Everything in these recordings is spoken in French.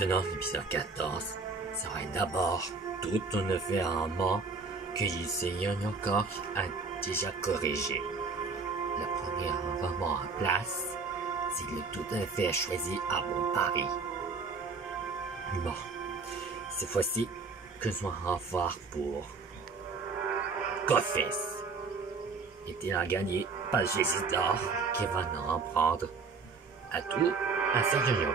Maintenant, l'épisode 14 serait d'abord tout un environnement que j'essayais encore à déjà corriger. Le premier environnement en place, c'est le tout à fait choisi à mon pari. Bon, cette fois-ci, que je vais en faire pour Godfist. Et-il a gagné par Jésus d'or qui va en prendre à tout à Sergio.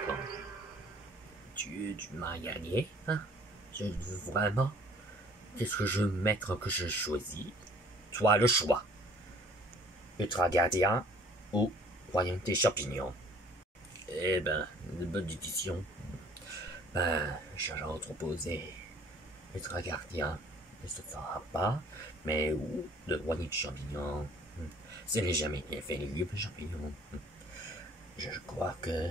Tu m'as gagné, hein? Je veux vraiment. Qu'est-ce que je veux mettre que je choisis? Tu as le choix. Ultra Gardien ou Royaume des Champignons. Eh ben, une bonne décision. J'allais proposer Ultra Gardien, mais ça ne sera pas. Mais ou le Royaume des Champignons. Ce n'est jamais bien fait, les champignons. Je crois que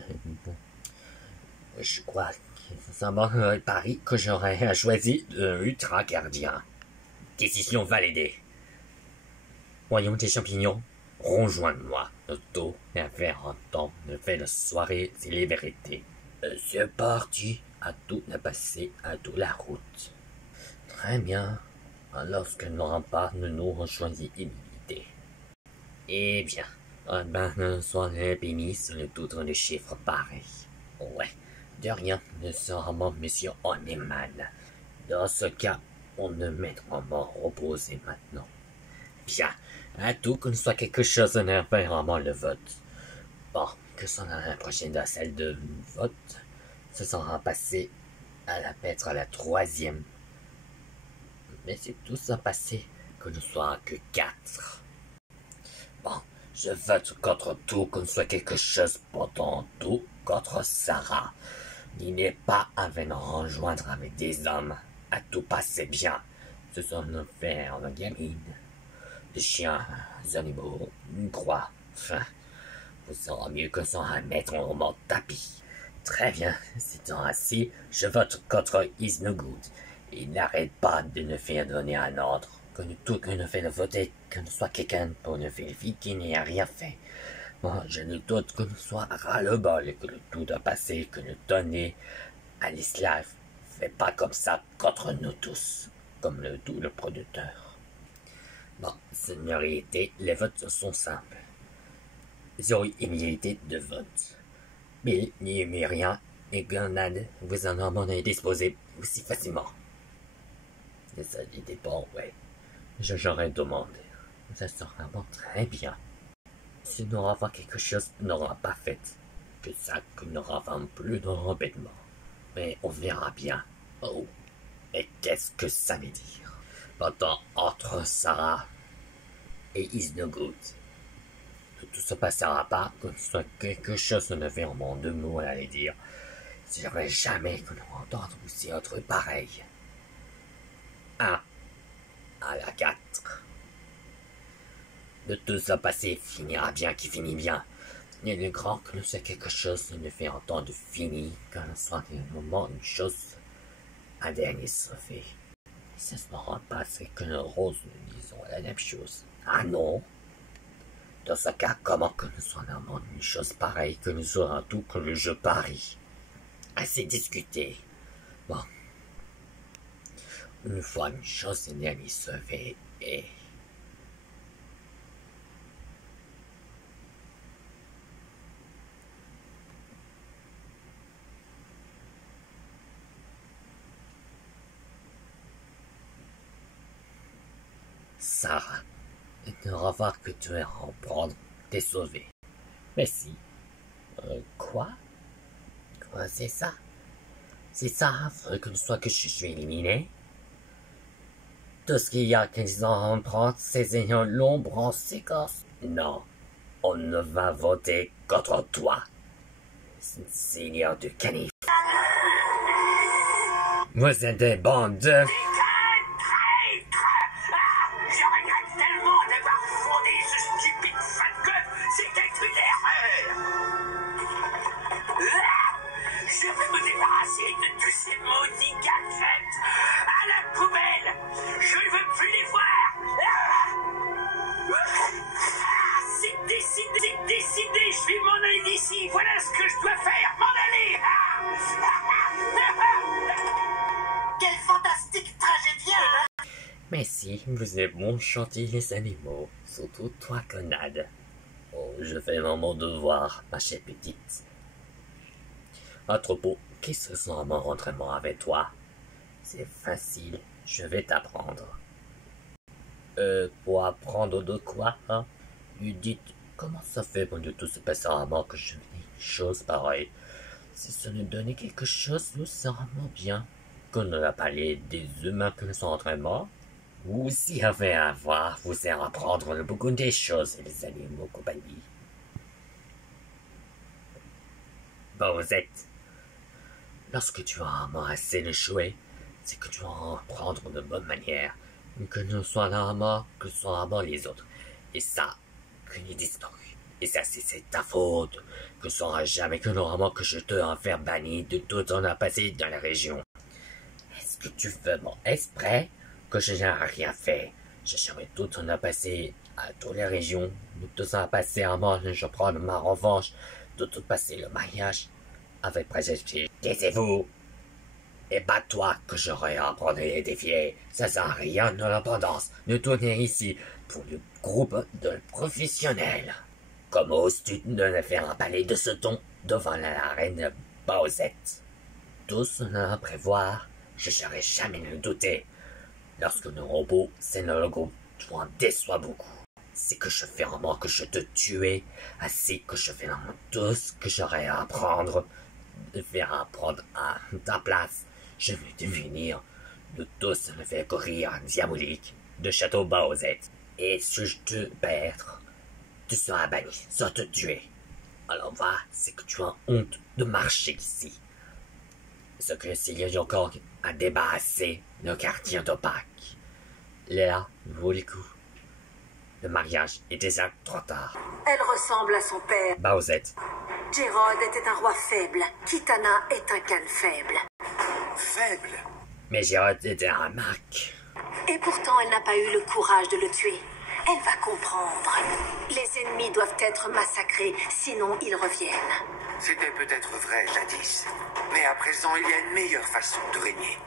c'est un bon pari que j'aurais choisi Ultra Gardien. Décision validée. Voyons des champignons, rejoins-moi. Notre affaire en temps ne fait la soirée, c'est les vérités. C'est parti, à tout n'a passé, à tout la route. Très bien. Lorsque nous remparts, nous choisit immunité. Eh bien, soit les bénis sur le tout de chiffres pareils. Ouais. De rien ne sera mon monsieur Honeyman. Dans ce cas, on ne mettra mort reposer maintenant. Bien, à tout que ce soit quelque chose de vraiment le vote. Bon, que ce soit la prochaine salle de vote, ce sera passé à peut-être à la 3e. Mais c'est tout ça passé que nous soyons que 4. Bon, je vote contre tout que ce soit quelque chose pendant tout contre Sarah. Il n'est pas à venir rejoindre avec des hommes. À tout passer bien. Ce sont nos fers, nos gamines. Des chiens, des animaux, une croix. Enfin, vous saurez mieux que ça à mettre en mon tapis. Très bien, c'est ainsi, je vote contre Is No Good. Il n'arrête pas de nous faire donner un ordre. Que nous fait voter, que nous soit quelqu'un pour nous vérifier qu'il n'y a rien fait. Moi, je ne doute que nous soit ras-le-bol et que le tout a passé, que nous donner à l'islam. Fait pas comme ça contre nous tous, comme le producteur. Bon, seniorité, les votes sont simples. Zéro immunité de vote. Bill n'y aimait rien et Grenade vous en avez disposé aussi facilement. Mais ça n'y dépend, ouais. J'aurais demandé. Ça sera vraiment très bien. Si nous n'aura pas quelque chose, n'aura pas fait. Que ça que nous n'aura plus de rembêtement. Mais on verra bien. Oh. Et qu'est-ce que ça veut dire? Pendant entre Sarah et Is No Good. Tout se passera pas que ce soit quelque chose de vraiment de mots à aller dire. J'aurais jamais que nous entendre aussi autre pareil. 1 à la 4. De tout ça passé finira bien qui finit bien. Il est grand que nous soit quelque chose de ne fait entendre fini, quand ce soit un moment, une chose, un dernier se fait. Et ça se rend pas, c'est que nous roses nous disons la même chose. Ah non! Dans ce cas, comment que nous soit vraiment une chose pareille que nous aurons tout que le jeu parie? Assez discuté. Bon. Une fois une chose, un dernier se fait, et... Sarah, et ne revoir que tu es en prendre, t'es sauvé. Mais si. Quoi? Quoi, c'est ça? C'est ça, faudrait que ce soit que je suis éliminé? Tout ce qu'il y a 15 ans en prendre, c'est ayant l'ombre en séquence. Non, on ne va voter contre toi. Seigneur de canif. Vous êtes des bandes de... Je vais me débarrasser de tous ces maudits gadgets à la poubelle. Je ne veux plus les voir. C'est décidé, je vais m'en aller d'ici. Voilà ce que je dois faire, m'en aller. Mais si, vous êtes bon chantier les animaux, surtout toi, Conrad. Oh, je fais mon devoir, ma chère petite. À propos, qu'est-ce que c'est un entraînement avec toi? C'est facile, je vais t'apprendre. Pour apprendre de quoi, hein? Dites, comment ça fait pour de tout se passer à mort que je fais des choses pareilles? Si ça nous donnait quelque chose, nous serions bien. Qu'on ne va parler des humains que nous sommes entraînements. Vous aussi avez à voir, vous allez apprendre beaucoup des choses, les animaux compagnie. Bowsette, lorsque tu vas embrasser le chouet, c'est que tu vas en prendre de bonne manière. Que nous soyons à mort, que ce soit à mort les autres. Et ça, qu'une est disparu. Et ça, c'est ta faute. Que ce sera jamais que normalement que je te en faire bannir de tout ton passé dans la région. Est-ce que tu fais mon exprès que je n'ai rien fait? Je serai tout ton passé à toutes les régions. Nous tous en passer à mort, je prends ma revanche de tout passer le mariage avec préjugés. Taisez-vous! Et bat-toi que j'aurai à apprendre et défier. Ça sert à rien de l'abondance. Nous tourner ici pour le groupe de professionnels. Comment oses-tu de me faire empaler de ce ton devant la reine Bowsette? Tous à prévoir, je serai jamais le douter. Lorsque nos robots, c'est notre groupe, tu en déçois beaucoup. C'est que je fais vraiment que je te tuais, ainsi que je fais vraiment tout ce que j'aurai à apprendre, de faire apprendre à ta place. Je vais devenir de tous me faire courir diabolique de Château Bowsette. Et si je te perds, tu seras banni, sans te tuer. Alors va, c'est que tu as honte de marcher ici. Ce que s'il y a encore à débarrasser le quartier de Pâques. Léa, vaut les coups. Le mariage est déjà trop tard. Elle ressemble à son père. Bowsette. Gérard était un roi faible. Kitana est un calme faible. Faible. Mais Gérard était un Mac. Et pourtant, elle n'a pas eu le courage de le tuer. Elle va comprendre. Les ennemis doivent être massacrés, sinon ils reviennent. C'était peut-être vrai jadis. Mais à présent, il y a une meilleure façon de régner.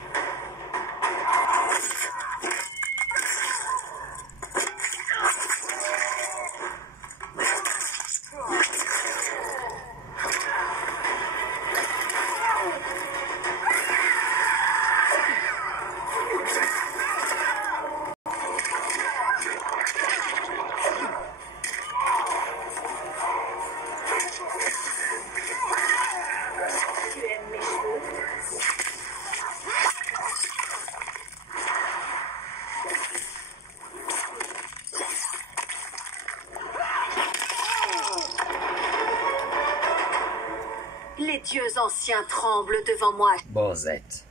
Les dieux anciens tremblent devant moi. Bowsette.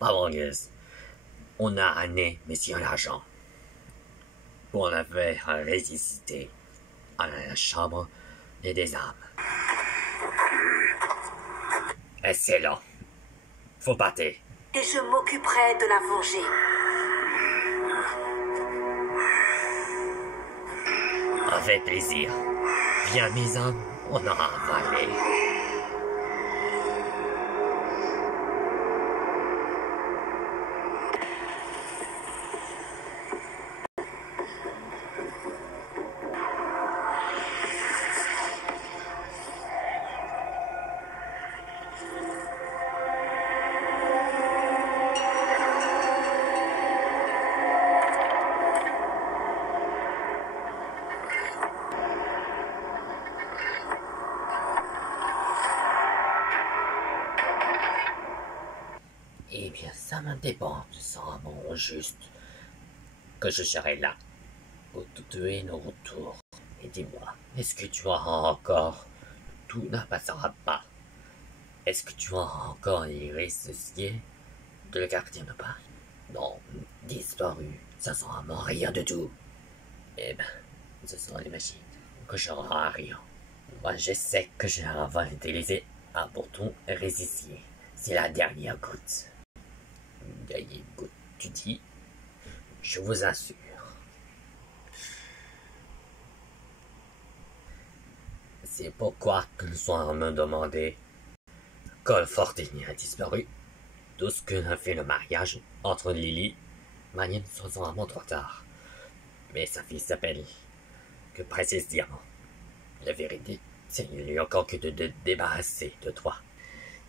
Baronneuse, on a un nez, mais si l'argent. Pour en faire résister à la chambre des armes. Excellent. Faut partir. Et je m'occuperai de la venger. Avec plaisir. Viens, mes hommes, on aura avalé. Eh bien, ça me dépend de ça, mon juste. Que je serai là pour te tuer nos retours. Et dis-moi, est-ce que tu as encore... Tout ne passera pas. Est-ce que tu as encore les ressuscités de le quartier de Paris? Non, disparu. Ça sera mort, rien de tout. Eh ben, ce sont les machines que j'aurai rien. Moi, je sais que je vais utiliser un bouton résister. C'est la dernière goutte. Dernière goutte, tu dis? Je vous assure. C'est pourquoi que le soir me demandait quand Fortini a disparu. Tout ce que a fait le mariage entre Lily Maniam sont vraiment trop tard. Mais sa fille s'appelle que Princesse Diamant. La vérité, c'est qu'il n'y a encore que de débarrasser de toi.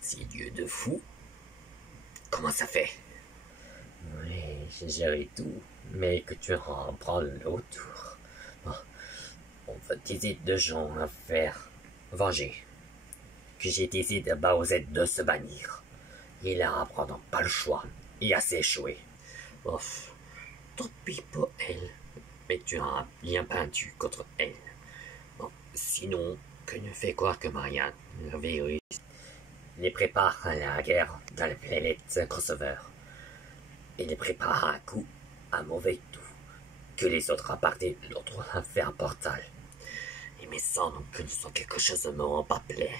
Ces dieux de fou. Comment ça fait? Oui, j'ai géré tout, mais que tu en prends l'autour. Bon, on va t'aider de gens à faire venger. Que j'ai décidé de Bowser de se bannir. Il a prendre pas le choix et à s'échouer. Ouf, tant pis pour elle, mais tu as bien battu contre elle. Bon, sinon, que ne fait croire que Marianne, le virus, les prépare à la guerre dans la planète crossover. Et les prépare à un coup, un mauvais tout, que les autres apartés l'autre à faire un portal. Il me semble que nous sommes quelque chose de me rend pas plaire,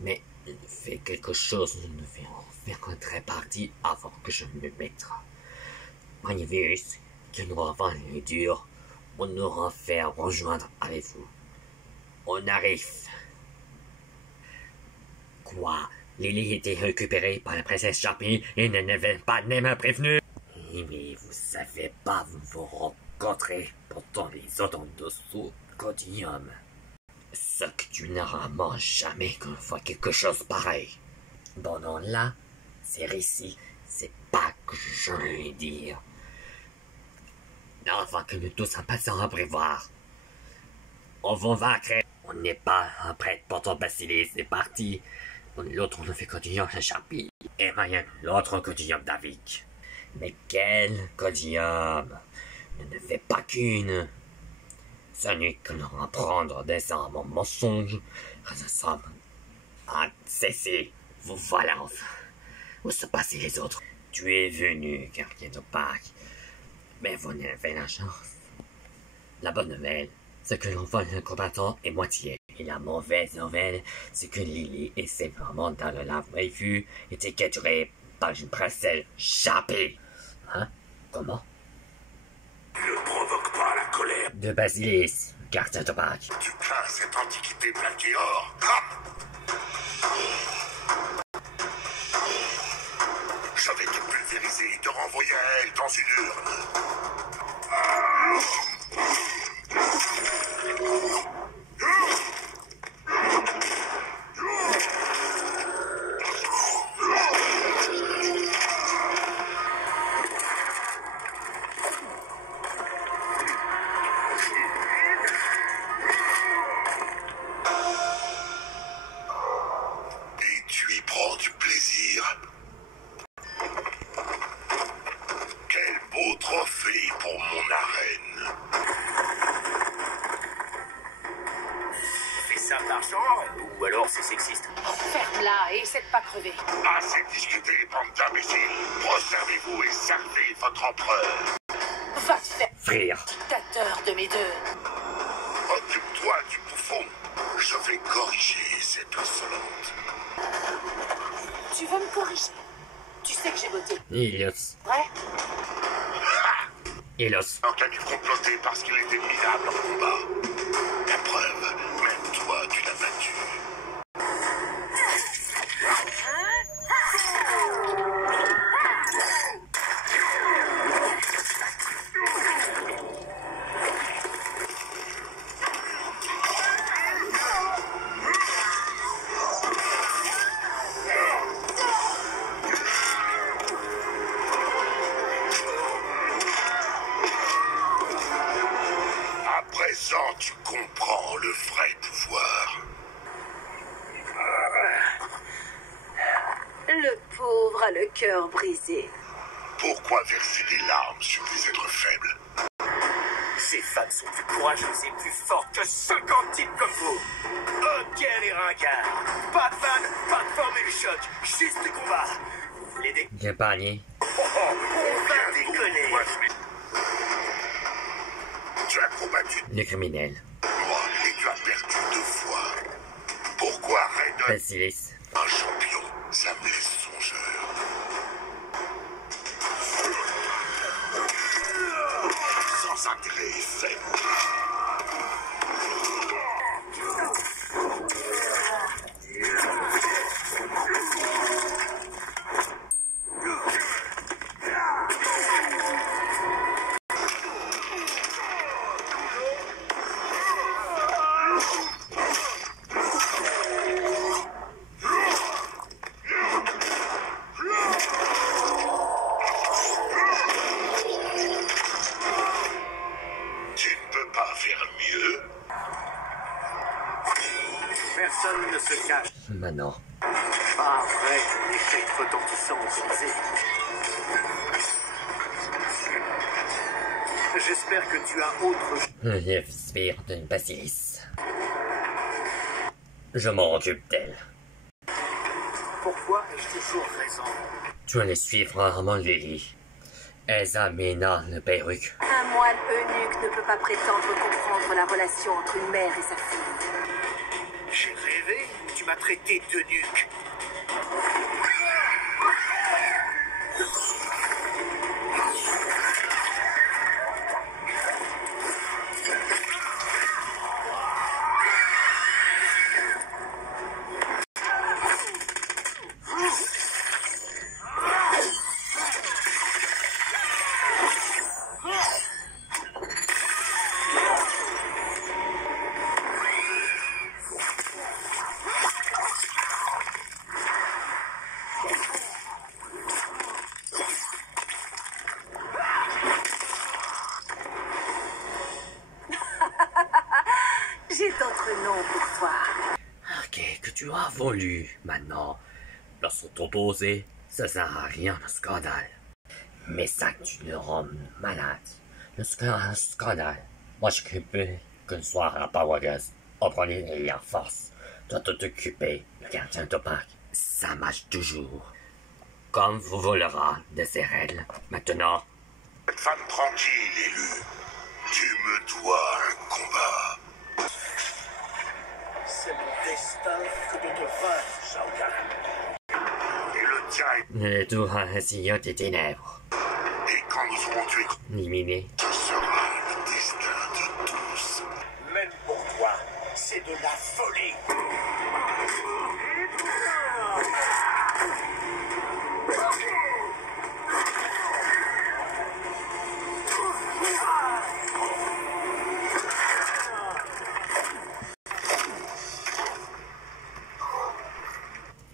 mais il fait quelque chose ne fait en faire un très parti avant que je me mette. Magnivirus, que nous avons les durs, on nous en faire rejoindre avec vous. On arrive. Quoi? Lily était récupérée par la princesse Sharpie et ne n'avait pas même prévenu. Mais vous savez pas, vous vous rencontrez pourtant les autres en dessous quotidien. Ce que tu n'auras jamais qu'on voit quelque chose pareil. Bon, non, là, c'est récit. C'est pas que je vais dire. Avant que nous tous en passons à prévoir. On va vaincre. On n'est pas un prêtre pour ton basilisque, c'est parti. L'autre, on le fait quotidien de Sharpie. Et rien, l'autre quotidien David. Mais quel quotidien? Ne fait pas qu'une. Ce n'est que l'on apprendre des armes en mensonge. Ensemble. Ah, cessez. Vous voilà enfin. Où se passent les autres? Tu es venu, gardien de Pâques. Mais vous n'avez la chance. La bonne nouvelle, c'est que l'enfant d'un combattant est moitié. Et la mauvaise nouvelle, c'est que Lily et ses parents dans le lave-vue étaient capturés par une princesse Sharpie. Hein? Comment? Ne provoque pas la colère. De Basilis, gardien de Pâques. Tu crains cette antiquité plaquée or. Frappe! Je vais te pulvériser et te renvoyer à elle dans une urne. Et tu y prends du plaisir. Quel beau trophée pour mon arène. Fais ça par genre, ou alors c'est sexiste. Ferme-la et essaie de pas crever. Assez discuté, bande d'imbéciles. Prostervez-vous et servez votre empereur. Va te faire Frire. dictateur de mes deux. Occupe-toi du bouffon. Je vais corriger cette insolente. Tu veux me corriger? Tu sais que j'ai voté. Ilios. Vrai? Ilios. Un cas du comploté parce qu'il était minable en combat. La preuve, même toi, tu l'as battu. À présent, tu comprends le vrai pouvoir. Le pauvre a le cœur brisé. Pourquoi verser des larmes sur des êtres faibles? Ces femmes sont plus courageuses et plus fortes que 50 types comme vous. Ok les ringards. Pas de vanne, pas de formule choc, juste du combat. Vous voulez des... J'ai panier. On va déconner. Tu as combattu Le criminel. moi et tu as perdu 2 fois. Pourquoi Raiden, Basilis. un champion, ça me laisse songeur. Sans intérêt faible. maintenant. Pas vrai qu'un échec retentissant autorisé. J'espère que tu as autre chose. Le spire d'une basilis. Je m'en occupe d'elle. Pourquoi ai-je toujours raison? Tu allais suivre Armand Lily. Examina le perruque. Un moine eunuque ne peut pas prétendre comprendre la relation entre une mère et sa fille. J'ai rêvé, tu m'as traité d'eunuque. J'ai d'autres noms pour toi. Ok, que tu as voulu maintenant. Leur s'opposer, ça sert à rien un scandale. Mais ça que tu le rends malade. Un scandale. Moi je peux qu'un soir à Pawagas, on prenait les en force. Toi t'occuper, le gardien de parc. Ça marche toujours. Comme vous voulera de ces règles. Maintenant, Cette femme tranquille, élu. Tu me dois un combat. C'est mon destin que de te vaincre, Shao Kahn. Et le tien le tour à un sillon des ténèbres. et quand nous aurons tué, Éliminé. ce sera le destin de tous. Même pour toi, c'est de la folie.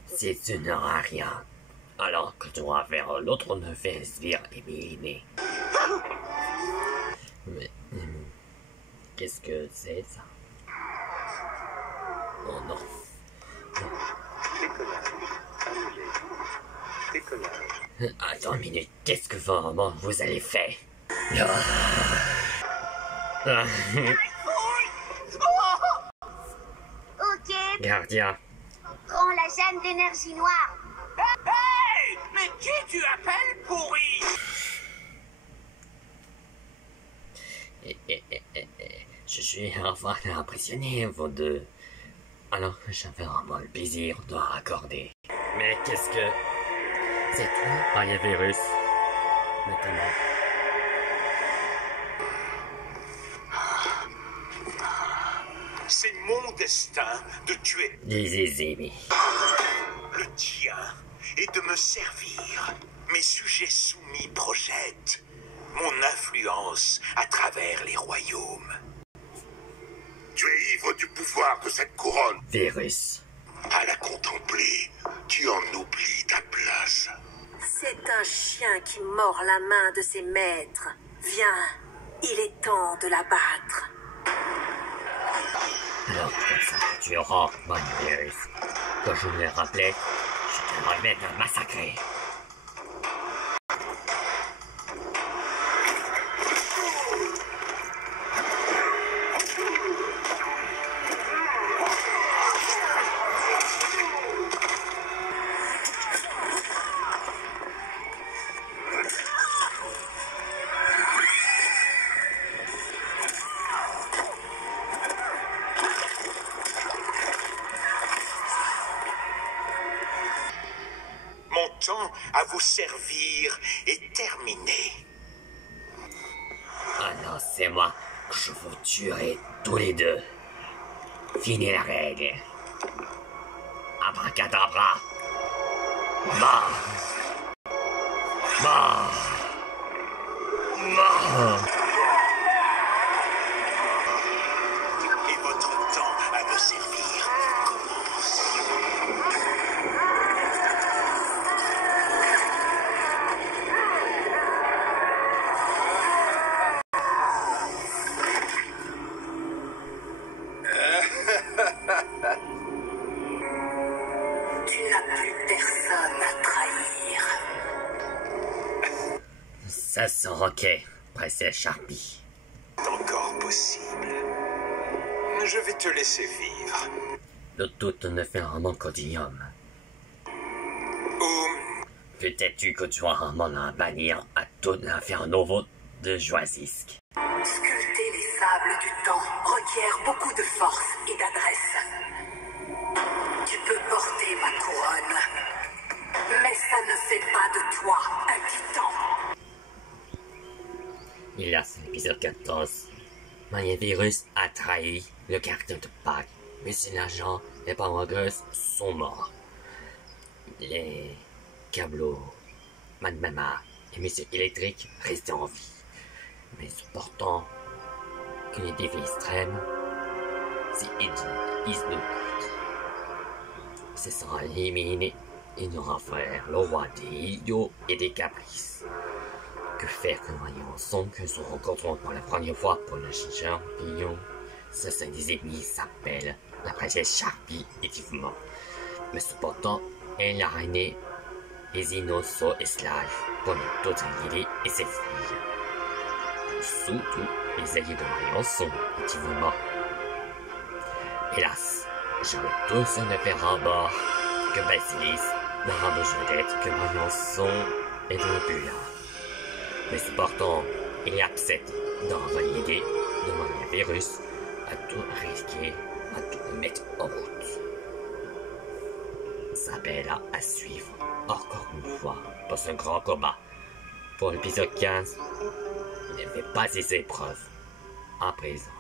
Si tu n'auras rien, alors que tu vas faire l'autre ne fait sbire éliminé. Mais qu'est-ce que c'est ça? Oh non. Attends une minute, qu'est-ce que vraiment vous allez faire? Ah. Ok, Gardien, prends la gemme d'énergie noire. Hey! Mais qui tu appelles pourri? je suis enfin impressionné, vous deux. Alors j'avais vraiment le plaisir de raccorder. Mais qu'est-ce que... C'est toi, Virus. Maintenant. C'est mon destin de tuer Les aimés. le tien et de me servir. Mes sujets soumis projettent mon influence à travers les royaumes. Tu es ivre du pouvoir de cette couronne. Virus. À la contempler, tu en oublies ta place. C'est un chien qui mord la main de ses maîtres. Viens, il est temps de l'abattre. Alors comme ça, tu auras, mon Virus. Quand je me le rappelais, je te remets à massacrer. Mon temps à vous servir est terminé. Alors c'est moi que je vous tuerai tous les deux. Finis la règle. Abracadabra. Mort. Mort. Mort. Et votre temps à me servir commence. Ça sent roquet, pressé Sharpie. C'est encore possible. Je vais te laisser vivre. Le tout ne fait un manque d'ignoble. Ou Peut-être que tu vas m'en bannir à tout l'inferno de Joisisk. Sculpter les sables du temps requiert beaucoup de force et d'adresse. Tu peux porter ma couronne, mais ça ne fait pas de toi un titan. Et là, c'est l'épisode 14. Magnévirus a trahi le gardien de Pâques, mais ses l'agent et Power Girls sont morts. Les câbleaux, Mama et Monsieur Électrique restent en vie, mais supportant que les défis extrêmes, c'est Isnout. Se sera éliminé et n'aura faire le roi des idiots et des caprices. Que faire que voyons son que se rencontrons pour la première fois pour le champignon. Ce sont des ennemis s'appelle la princesse Sharpie effectivement. Mais cependant, elle a régné les innocents esclaves pour les d'autres alliés et ses filles. Surtout les alliés de Marion sont effectivement. Hélas, j'aurais tous ne faire à bord que Basilis n'aura besoin d'être que Marion sont et de ne plus là. Mais cependant, il accepte d'envoyer l'idée de Magnévirus à tout risquer, à tout mettre en route. S'appelle à suivre encore une fois dans ce grand combat. Pour l'épisode 15, il ne fait pas ses épreuves. À présent.